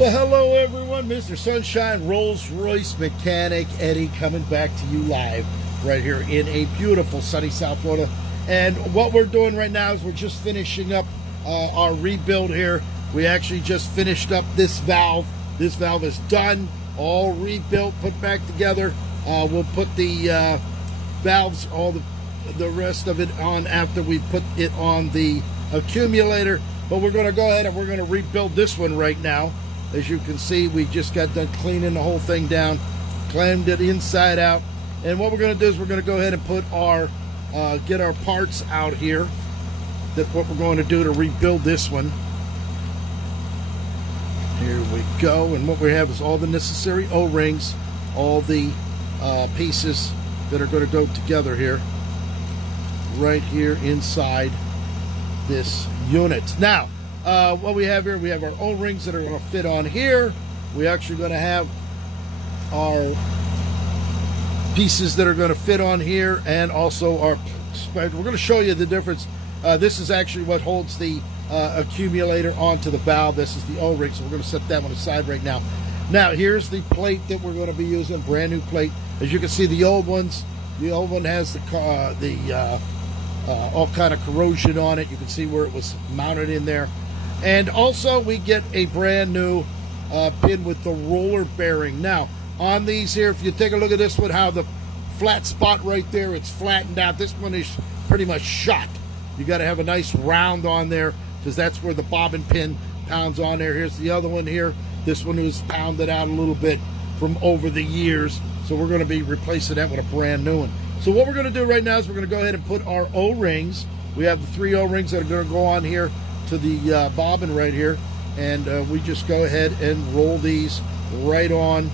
Well, hello everyone. Mr. Sunshine Rolls-Royce mechanic Eddie coming back to you live right here in a beautiful sunny South Florida. And what we're doing right now is we're just finishing up our rebuild here. We actually just finished up this valve. This valve is done, all rebuilt, put back together. We'll put the valves, all the rest of it on after we put it on the accumulator. But we're going to go ahead and we're going to rebuild this one right now. As you can see, we just got done cleaning the whole thing down, cleaned it inside out. And what we're going to do is we're going to go ahead and put our, get our parts out here. That's what we're going to do to rebuild this one. Here we go. And what we have is all the necessary O-rings, all the pieces that are going to go together here, right here inside this unit. Now, what we have here, we have our O-rings that are going to fit on here. We're actually going to have our pieces that are going to fit on here, and also our, we're going to show you the difference. This is actually what holds the accumulator onto the valve. This is the O-ring, so we're going to set that one aside right now. Now, here's the plate that we're going to be using, brand new plate. As you can see, the old one has all kind of corrosion on it. You can see where it was mounted in there. And also we get a brand new pin with the roller bearing. Now on these here, if you take a look at this one, how the flat spot right there, it's flattened out. This one is pretty much shot. You got to have a nice round on there because that's where the bobbin pin pounds on there. Here's the other one here. This one was pounded out a little bit from over the years, so we're going to be replacing that with a brand new one. So what we're going to do right now is we're going to go ahead and put our O-rings. We have the 3 O-rings that are going to go on here to the bobbin right here, and we just go ahead and roll these right on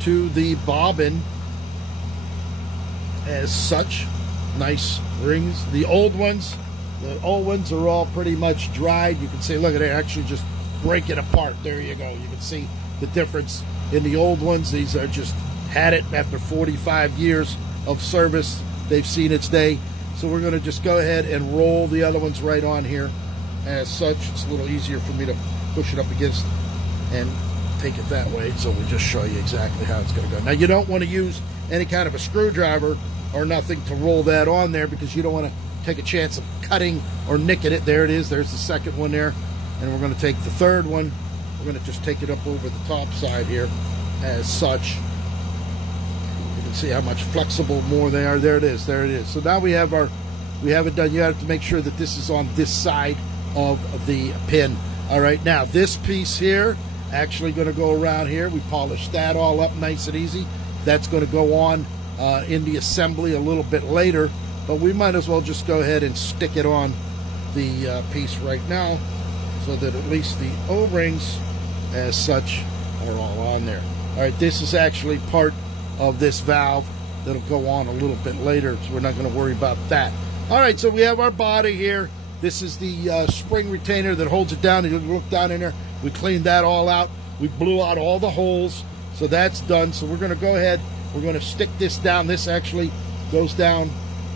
to the bobbin as such. Nice rings. The old ones are all pretty much dried. You can see, look at it, actually just break it apart. There you go. You can see the difference in the old ones. These are just had it after 45 years of service. They've seen its day. So we're going to just go ahead and roll the other ones right on here as such. It's a little easier for me to push it up against and take it that way. So we'll just show you exactly how it's going to go. Now, you don't want to use any kind of a screwdriver or nothing to roll that on there because you don't want to take a chance of cutting or nicking it. There it is. There's the second one there. And we're going to take the third one. We're going to just take it up over the top side here as such. See how much flexible more they are. There it is. There it is. So now we have it done. You have to make sure that this is on this side of the pin. All right, now this piece here actually going to go around here. We polish that all up nice and easy. That's going to go on in the assembly a little bit later, but we might as well just go ahead and stick it on the piece right now so that at least the O-rings as such are all on there. All right, this is actually part of this valve that'll go on a little bit later, so we're not going to worry about that. All right, so we have our body here. This is the spring retainer that holds it down. You look down in there. We cleaned that all out. We blew out all the holes, so that's done. So we're going to go ahead. We're going to stick this down. This actually goes down.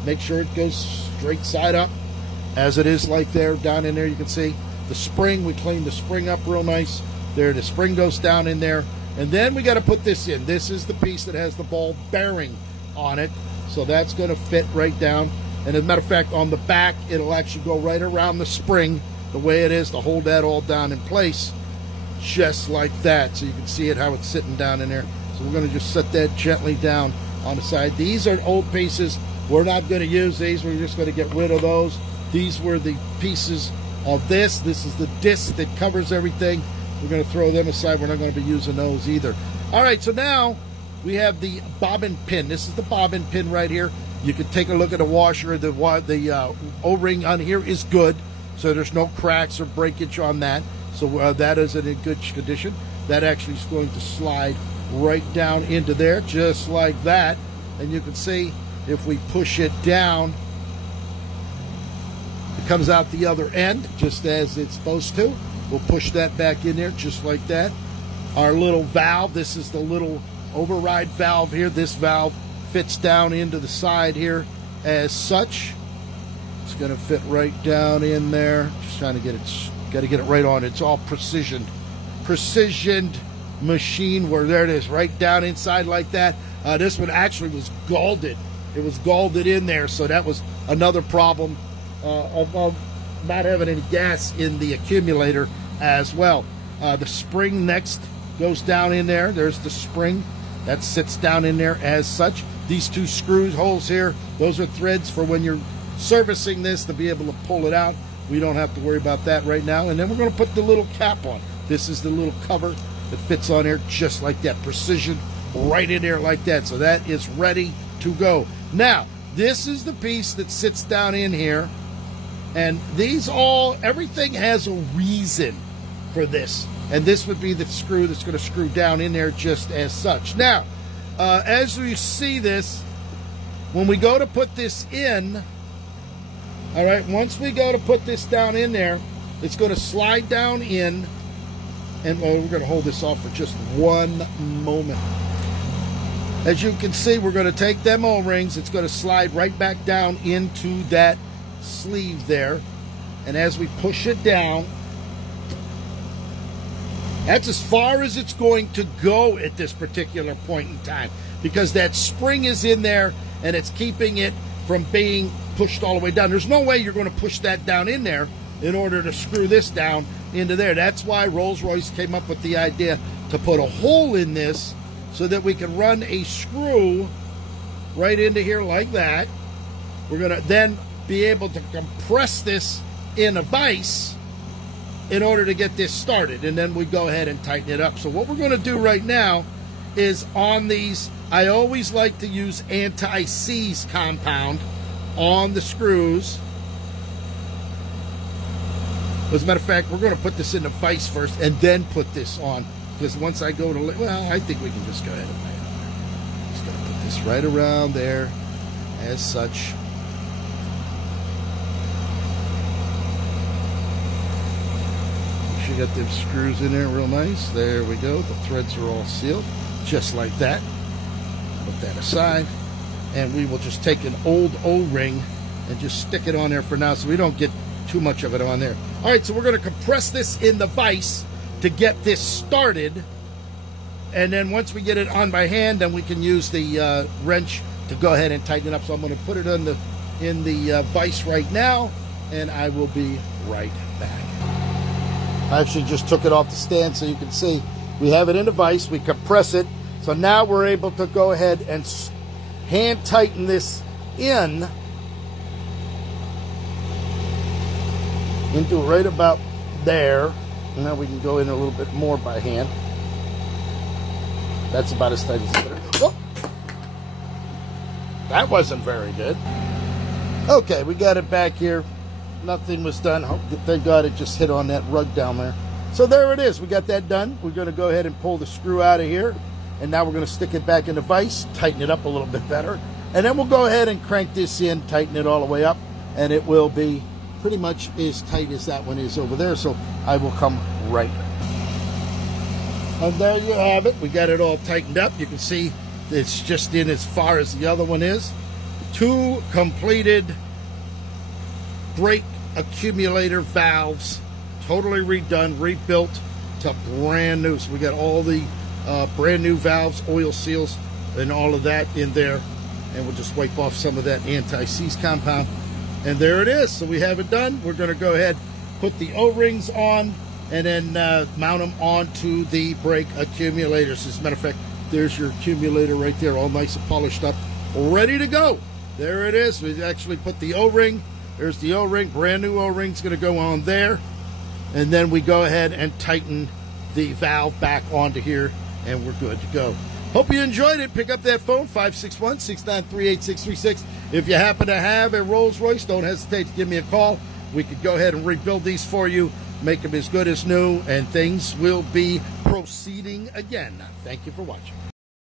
Make sure it goes straight side up, as it is like there down in there. You can see the spring. We cleaned the spring up real nice. There, the spring goes down in there. And then we got to put this in. This is the piece that has the ball bearing on it. So that's going to fit right down. And as a matter of fact, on the back, it'll actually go right around the spring the way it is to hold that all down in place. Just like that. So you can see it, how it's sitting down in there. So we're going to just set that gently down on the side. These are old pieces. We're not going to use these. We're just going to get rid of those. These were the pieces of this. This is the disc that covers everything. We're going to throw them aside. We're not going to be using those either. All right, so now we have the bobbin pin. This is the bobbin pin right here. You can take a look at the washer. The O-ring on here is good, so there's no cracks or breakage on that. So that is in good condition. That actually is going to slide right down into there, just like that. And you can see if we push it down, it comes out the other end, just as it's supposed to. We'll push that back in there just like that. Our little valve, this is the little override valve here. This valve fits down into the side here as such. It's going to fit right down in there. Just trying to get it, got to get it right on. It's all precision precisioned machine where there it is, right down inside like that. This one actually was galded. It was galded in there, so that was another problem of not having any gas in the accumulator as well. The spring next goes down in there. There's the spring that sits down in there as such. These two screws holes here, those are threads for when you're servicing this to be able to pull it out. We don't have to worry about that right now. And then we're going to put the little cap on. This is the little cover that fits on there just like that, precision right in there like that. So that is ready to go. Now, this is the piece that sits down in here, and everything has a reason for this. And this would be the screw that's going to screw down in there just as such. Now, as you see this, when we go to put this in, all right, once we go to put this down in there, it's going to slide down in, and we're going to hold this off for just one moment. As you can see, we're going to take them O-rings. It's going to slide right back down into that sleeve there. And as we push it down, that's as far as it's going to go at this particular point in time, because that spring is in there and it's keeping it from being pushed all the way down. There's no way you're going to push that down in there in order to screw this down into there. That's why Rolls-Royce came up with the idea to put a hole in this so that we can run a screw right into here like that. We're going to then be able to compress this in a vise in order to get this started, and then we go ahead and tighten it up. So what we're going to do right now is on these, I always like to use anti-seize compound on the screws. As a matter of fact, we're going to put this in the vise first and then put this on, because once I go to, well, I think we can just go ahead and lay it on there. Just going to put this right around there as such. You got them screws in there real nice. There we go. The threads are all sealed just like that. Put that aside, and we will just take an old O-ring and just stick it on there for now so we don't get too much of it on there. All right, so we're going to compress this in the vise to get this started, and then once we get it on by hand, then we can use the wrench to go ahead and tighten it up. So I'm going to put it in the vise right now, and I will be right back. I actually just took it off the stand so you can see we have it in the vise. We compress it. So now we're able to go ahead and hand tighten this in into right about there. And now we can go in a little bit more by hand. That's about as tight as it's going to go. That wasn't very good. Okay, we got it back here. Nothing was done. Thank God it just hit on that rug down there. So there it is. We got that done. We're going to go ahead and pull the screw out of here. And now we're going to stick it back in the vise, tighten it up a little bit better. And then we'll go ahead and crank this in, tighten it all the way up. And it will be pretty much as tight as that one is over there. So I will come right back. And there you have it. We got it all tightened up. You can see it's just in as far as the other one is. Two completed brake accumulator valves, totally redone, rebuilt to brand new. So we got all the brand new valves, oil seals, and all of that in there. And we'll just wipe off some of that anti-seize compound. And there it is. So we have it done. We're going to go ahead, put the O-rings on, and then mount them onto the brake accumulators. As a matter of fact, there's your accumulator right there, all nice and polished up, ready to go. There it is. We actually put the O-ring. There's the O-ring, brand new O-ring's going to go on there. And then we go ahead and tighten the valve back onto here, and we're good to go. Hope you enjoyed it. Pick up that phone, 561-693-8636. If you happen to have a Rolls-Royce, don't hesitate to give me a call. We could go ahead and rebuild these for you, make them as good as new, and things will be proceeding again. Thank you for watching.